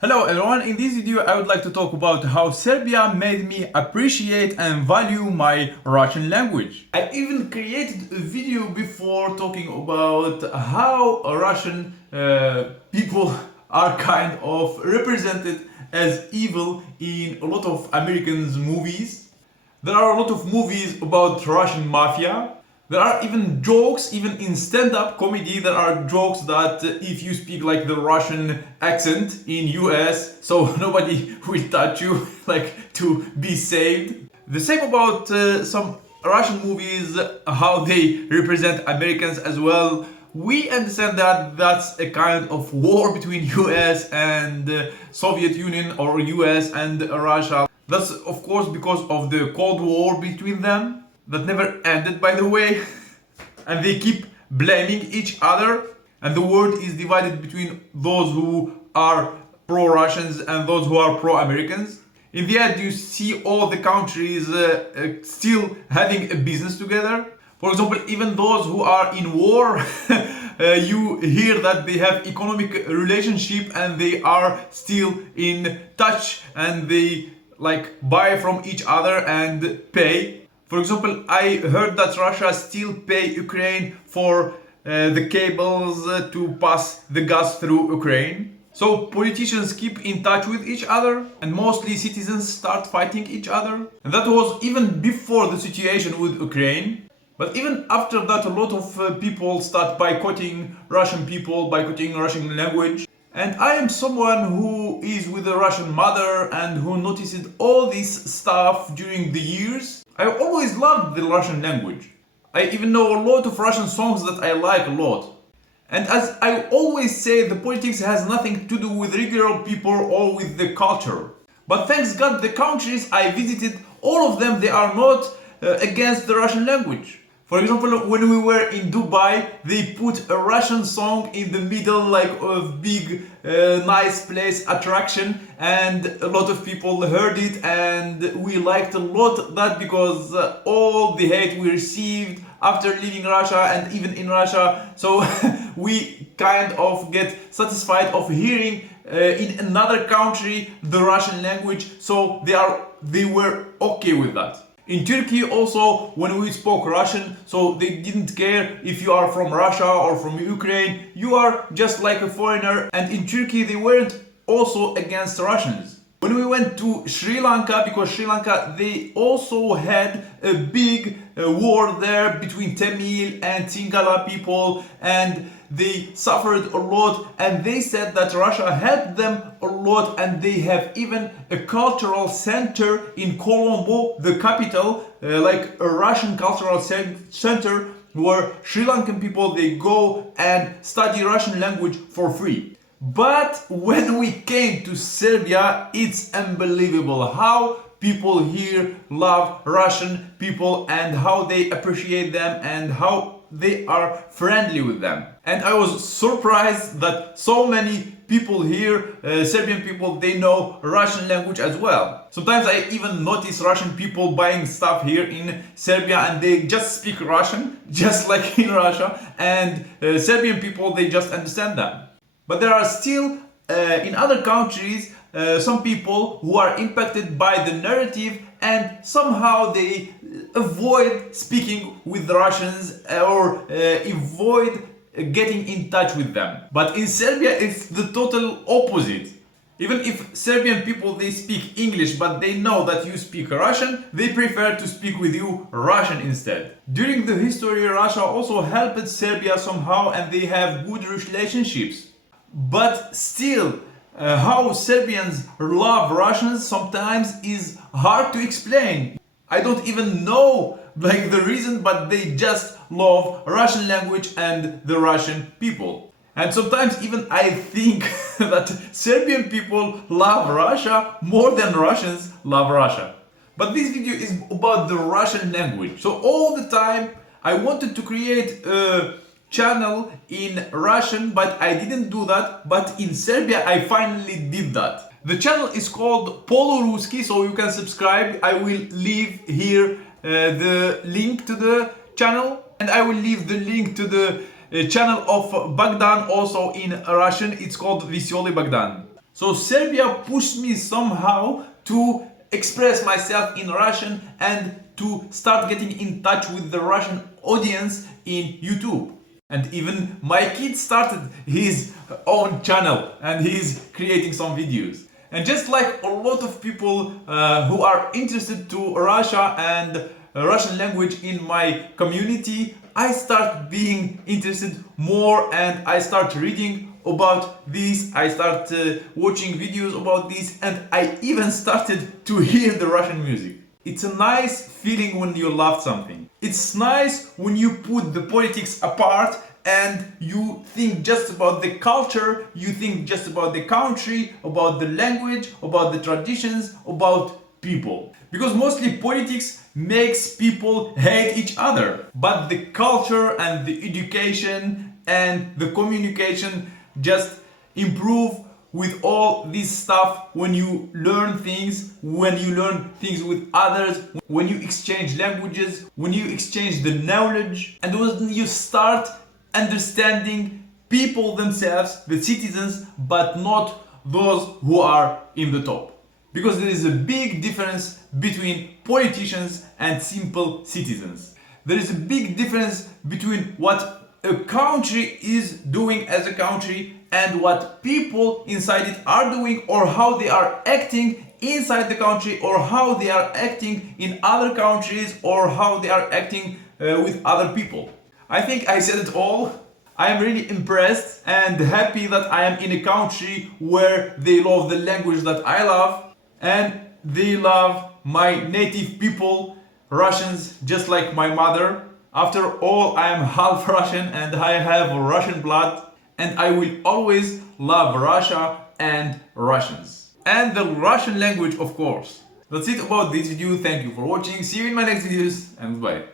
Hello everyone, in this video I would like to talk about how Serbia made me appreciate and value my Russian language. I even created a video before talking about how Russian people are kind of represented as evil in a lot of American movies. There are a lot of movies about Russian mafia. There are even jokes, even in stand-up comedy, there are jokes that if you speak like the Russian accent in US, so nobody will touch you, like to be saved. The same about some Russian movies, how they represent Americans as well. We understand that that's a kind of war between US and Soviet Union or US and Russia. That's of course because of the Cold War between them that never ended, by the way, and they keep blaming each other, and the world is divided between those who are pro-Russians and those who are pro-Americans. In the end, you see all the countries still having a business together. For example, even those who are in war, you hear that they have economic relationship and they are still in touch and they like buy from each other and pay. For example, I heard that Russia still pay Ukraine for the cables to pass the gas through Ukraine. So politicians keep in touch with each other and mostly citizens start fighting each other. And that was even before the situation with Ukraine. But even after that, a lot of people start boycotting Russian people, boycotting Russian language. And I am someone who is with a Russian mother and who noticed all this stuff during the years. I always loved the Russian language. I even know a lot of Russian songs that I like a lot. And as I always say, the politics has nothing to do with regular people or with the culture. But thanks God, the countries I visited, all of them, they are not against the Russian language. For example, when we were in Dubai, they put a Russian song in the middle, like a big, nice place attraction, and a lot of people heard it, and we liked a lot that because all the hate we received after leaving Russia and even in Russia, so we kind of get satisfied of hearing in another country the Russian language, so they were okay with that. In Turkey also, when we spoke Russian, so they didn't care if you are from Russia or from Ukraine, you are just like a foreigner, and in Turkey they weren't also against Russians. When we went to Sri Lanka, because Sri Lanka, they also had a big war there between Tamil and Sinhala people, and they suffered a lot, and they said that Russia helped them a lot, and they have even a cultural center in Colombo, the capital, like a Russian cultural center where Sri Lankan people, they go and study Russian language for free. But when we came to Serbia, it's unbelievable how people here love Russian people and how they appreciate them and how they are friendly with them. And I was surprised that so many people here, Serbian people, they know Russian language as well. Sometimes I even notice Russian people buying stuff here in Serbia and they just speak Russian, just like in Russia, and Serbian people, they just understand them. But there are still, in other countries, some people who are impacted by the narrative and somehow they avoid speaking with the Russians or avoid getting in touch with them. But in Serbia, it's the total opposite. Even if Serbian people, they speak English, but they know that you speak Russian, they prefer to speak with you Russian instead. During the history, Russia also helped Serbia somehow and they have good relationships. But still, how Serbians love Russians sometimes is hard to explain. I don't even know like the reason, but they just love Russian language and the Russian people. And sometimes even I think that Serbian people love Russia more than Russians love Russia. But this video is about the Russian language. So all the time I wanted to create a channel in Russian, but I didn't do that. But in Serbia, I finally did that. The channel is called Poluruski, so you can subscribe. I will leave here the link to the channel, and I will leave the link to the channel of Bogdan also in Russian. It's called Veselый Bogdan. So Serbia pushed me somehow to express myself in Russian and to start getting in touch with the Russian audience in YouTube. And even my kid started his own channel and he's creating some videos. And just like a lot of people who are interested to Russia and Russian language in my community, I start being interested more and I start reading about this, I start watching videos about this, and I even started to hear the Russian music. It's a nice feeling when you love something. It's nice when you put the politics apart and you think just about the culture, you think just about the country, about the language, about the traditions, about people. Because mostly politics makes people hate each other. But the culture and the education and the communication just improve with all this stuff when you learn things, when you learn things with others, when you exchange languages, when you exchange the knowledge, and when you start understanding people themselves, the citizens, but not those who are in the top. Because there is a big difference between politicians and simple citizens. There is a big difference between what a country is doing as a country and what people inside it are doing, or how they are acting inside the country, or how they are acting in other countries, or how they are acting with other people. I think I said it all. I am really impressed and happy that I am in a country where they love the language that I love and they love my native people, Russians, just like my mother. After all, I am half Russian and I have Russian blood, and I will always love Russia and Russians. And the Russian language, of course. That's it about this video. Thank you for watching. See you in my next videos and bye.